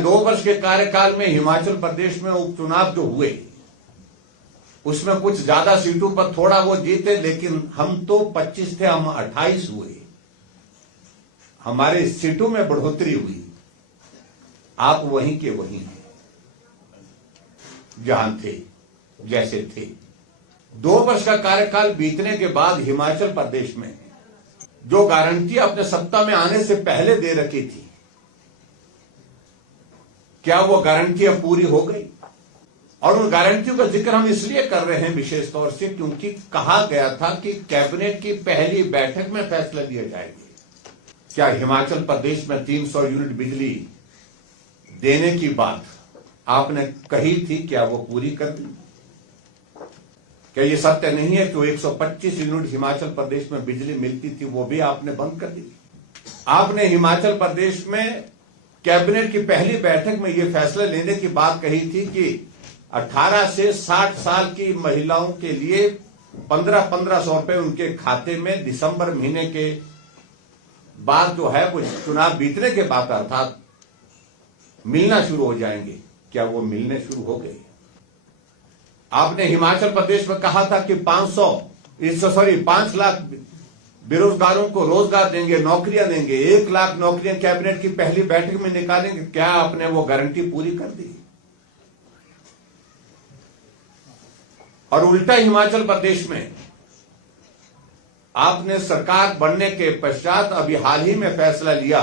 2 वर्ष के कार्यकाल में हिमाचल प्रदेश में उपचुनाव जो हुए उसमें कुछ ज्यादा सीटों पर थोड़ा वो जीते, लेकिन हम तो 25 थे, हम 28 हुए। हमारे सीटों में बढ़ोतरी हुई। आप वहीं के वहीं हैं जहां थे, जैसे थे। 2 वर्ष का कार्यकाल बीतने के बाद हिमाचल प्रदेश में जो गारंटी अपने सत्ता में आने से पहले दे रखी थी, क्या वो गारंटियां पूरी हो गई? और उन गारंटियों का जिक्र हम इसलिए कर रहे हैं विशेष तौर से क्योंकि कहा गया था कि कैबिनेट की पहली बैठक में फैसला लिया जाएगा। क्या हिमाचल प्रदेश में 300 यूनिट बिजली देने की बात आपने कही थी, क्या वो पूरी कर दी? क्या ये सत्य नहीं है कि 125 यूनिट हिमाचल प्रदेश में बिजली मिलती थी, वो भी आपने बंद कर दी? आपने हिमाचल प्रदेश में कैबिनेट की पहली बैठक में ये फैसला लेने की बात कही थी कि 18 से 60 साल की महिलाओं के लिए 1500 रुपए उनके खाते में दिसंबर महीने के बाद जो है वो चुनाव बीतने के बाद अर्थात मिलना शुरू हो जाएंगे। क्या वो मिलने शुरू हो गए? आपने हिमाचल प्रदेश में कहा था कि 5 लाख बेरोजगारों को रोजगार देंगे, नौकरियां देंगे, 1 लाख नौकरियां कैबिनेट की पहली बैठक में निकालेंगे। क्या आपने वो गारंटी पूरी कर दी? और उल्टा हिमाचल प्रदेश में आपने सरकार बनने के पश्चात अभी हाल ही में फैसला लिया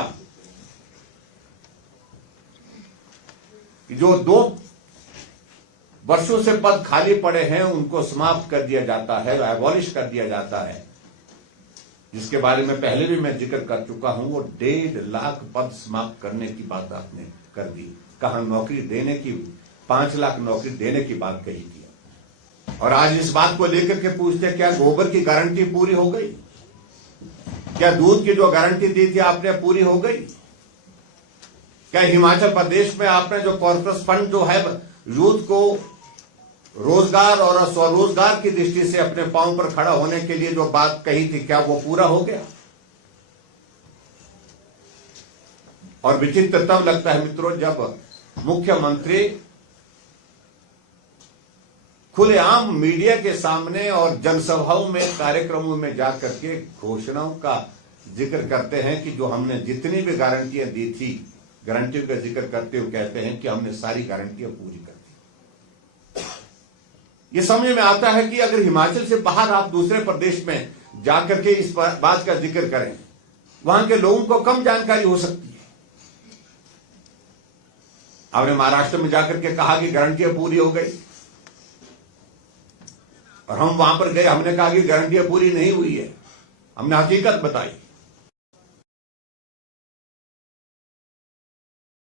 कि जो 2 वर्षों से पद खाली पड़े हैं उनको समाप्त कर दिया जाता है, एबॉलिश कर दिया जाता है, जिसके बारे में पहले भी मैं जिक्र कर चुका हूं। वो 1.5 लाख पद समाप्त करने की बात आपने कर दी। कहा नौकरी देने की, 5 लाख नौकरी देने की बात कही थी। और आज इस बात को लेकर के पूछते क्या गोबर की गारंटी पूरी हो गई? क्या दूध की जो गारंटी दी थी आपने पूरी हो गई? क्या हिमाचल प्रदेश में आपने जो कॉर्पोरेट फंड जो है यूथ को रोजगार और स्वरोजगार की दृष्टि से अपने पांव पर खड़ा होने के लिए जो बात कही थी, क्या वो पूरा हो गया? और विचित्र तब लगता है मित्रों जब मुख्यमंत्री खुलेआम मीडिया के सामने और जनसभाओं में, कार्यक्रमों में जाकर के घोषणाओं का जिक्र करते हैं कि जो हमने जितनी भी गारंटियां दी थी, गारंटियों का जिक्र करते हुए कहते हैं कि हमने सारी गारंटियां पूरी कर दी। ये समझ में आता है कि अगर हिमाचल से बाहर आप दूसरे प्रदेश में जाकर के इस बात का जिक्र करें, वहां के लोगों को कम जानकारी हो सकती है। आपने महाराष्ट्र में जाकर के कहा कि गारंटियां पूरी हो गई, और हम वहां पर गए, हमने कहा कि गारंटियां पूरी नहीं हुई है। हमने हकीकत बताई।